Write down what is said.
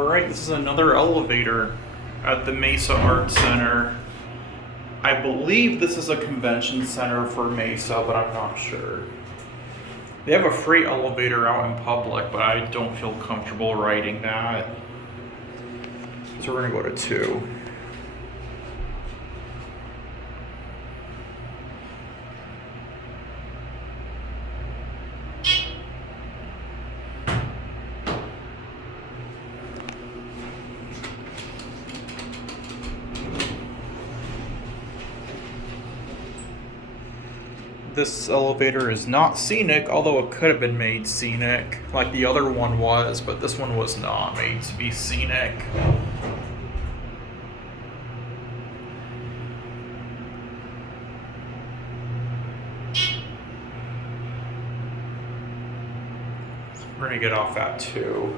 Alright, this is another elevator at the Mesa Art Center. I believe this is a convention center for Mesa, but I'm not sure. They have a freight elevator out in public, but I don't feel comfortable riding that. So we're gonna go to 2. This elevator is not scenic, although it could have been made scenic, like the other one was, but this one was not made to be scenic. We're gonna get off at 2.